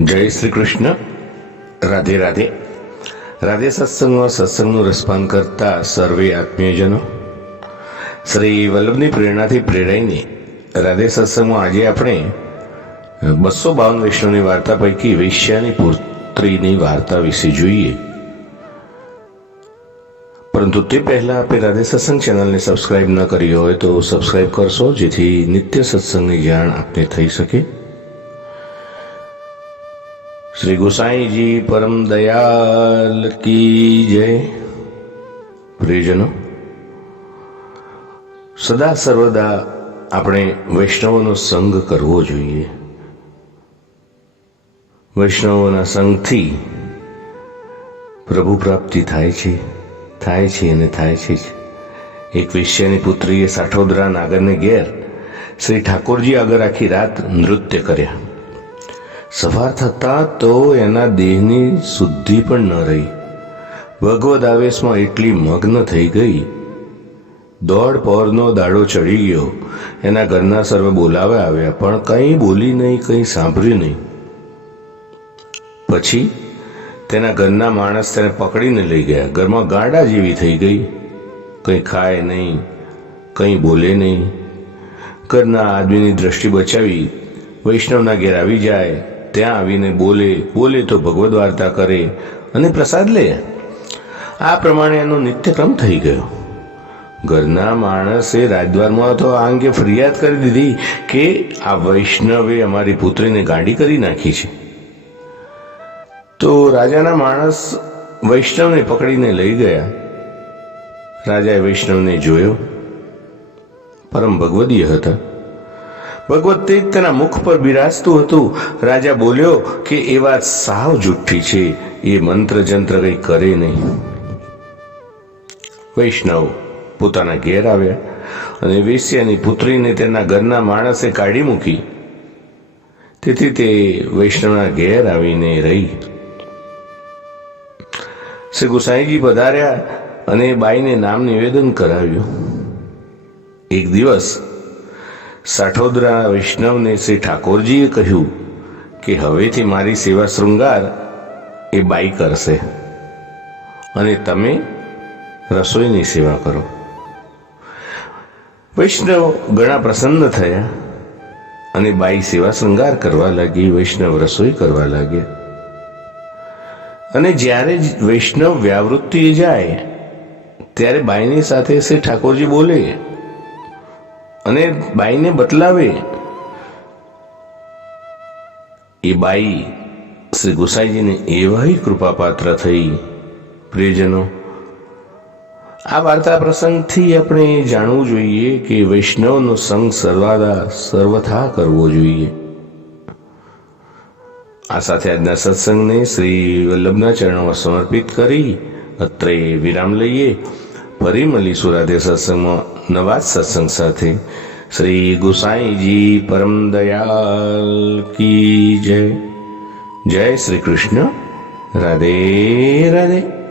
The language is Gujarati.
જય શ્રી કૃષ્ણ રાધે રાધે. રાધે સત્સંગમાં સત્સંગનું રસપાન કરતા સર્વે આત્મીયજનો. શ્રી વલ્લભની પ્રેરણાથી પ્રેરાઈને રાધે સત્સંગમાં આજે આપણે બસો બાવન વૈષ્ણવની વાર્તા પૈકી વૈશ્યાની પુત્રીની વાર્તા વિશે જોઈએ. પરંતુ તે પહેલાં આપણે રાધે સત્સંગ ચેનલને સબસ્ક્રાઈબ ન કરી હોય તો સબસ્ક્રાઈબ કરશો, જેથી નિત્ય સત્સંગની જાણ આપને થઈ શકે. શ્રી ગોસાઈજી પરમ દયાલ કી જય. પ્રિયજનો, સદા સર્વદા આપણે વૈષ્ણવોનો સંગ કરવો જોઈએ. વૈષ્ણવોના સંગથી પ્રભુ પ્રાપ્તિ થાય છે થાય છે અને થાય છે જ. એક વેશ્યાની પુત્રીએ સાઠોદરા નાગરને ઘેર શ્રી ઠાકોરજી આગળ આખી રાત નૃત્ય કર્યા. સવાર થતાં તો એના દેહની શુદ્ધિ પણ ન રહી. ભગવદ આવેશમાં એટલી મગ્ન થઈ ગઈ. દોડ પોરનો દાડો ચડી ગયો. એના ઘરના સર્વે બોલાવ્યા આવ્યા, પણ કંઈ બોલી નહીં, કંઈ સાંભળ્યું નહીં. પછી તેના ઘરના માણસ તેને પકડીને લઈ ગયા. ઘરમાં ગાંડા જેવી થઈ ગઈ. કંઈ ખાય નહીં, કંઈ બોલે નહીં. ઘરના આદમીની દ્રષ્ટિ બચાવી વૈષ્ણવના ઘેર આવી જાય. ત્યાં આવીને બોલે બોલે તો ભગવદ વાર્તા કરે અને પ્રસાદ લે. આ પ્રમાણે એનો નિત્યક્રમ થઈ ગયો. ઘરના માણસે રાજદ્વારમાં તો આ અંગે ફરિયાદ કરી દીધી કે આ વૈષ્ણવે અમારી પુત્રીને ગાંડી કરી નાખી છે. તો રાજાના માણસ વૈષ્ણવને પકડીને લઈ ગયા. રાજાએ વૈષ્ણવને જોયો. પરમ ભગવદીય હતા. ભગવત તેજ તેના મુખ પર બિરાજતું હતું. રાજા બોલ્યો કે એ વાત સાવ જુઠ્ઠી છે. એ મંત્ર જંત્ર કંઈ કરે નહીં. વૈષ્ણવ પોતાના ઘેર આવ્યા અને વેશ્યાની પુત્રીને તેના ઘરના માણસે કાઢી મૂકી. તેથી તે વૈષ્ણવના ઘેર આવીને રહી. શ્રી ગુસાઈજી પધાર્યા અને બાઈને નામ નિવેદન કરાવ્યું. એક દિવસ સાઠોદરા વૈષ્ણવને શ્રી ઠાકોરજીએ કહ્યું કે હવેથી મારી સેવા શૃંગાર એ બાઈ કરશે. અને તમે રસોઈની સેવા કરો. વૈષ્ણવ ઘણા પ્રસન્ન થયા અને બાઈ સેવા શૃંગાર કરવા લાગી, વૈષ્ણવ રસોઈ કરવા લાગ્યા. અને જ્યારે વૈષ્ણવ વ્યાવૃત્તિએ જાય, ત્યારે બાઈની સાથે શ્રી ઠાકોરજી બોલે અને બાઈને બતલાવે. એ બાઈ શ્રી ગુસાઈજીને એવાય કૃપાપાત્ર થઈ. પ્રિયજનો, આ વાર્તા પ્રસંગથી આપણે જાણવું જોઈએ કે વૈષ્ણવનો સંગ સર્વાદા સર્વથા કરવો જોઈએ. આ સાથે આજના સત્સંગને શ્રી વલ્લભના ચરણોમાં સમર્પિત કરી અત્રે વિરામ લઈએ. ફરી મળીશું રાધે સત્સંગમાં નવા જ સત્સંગ સાથે શ્રી ગુસાઈજી પરમ દયાલ કી જય. જય શ્રી કૃષ્ણ. રાધે રાધે.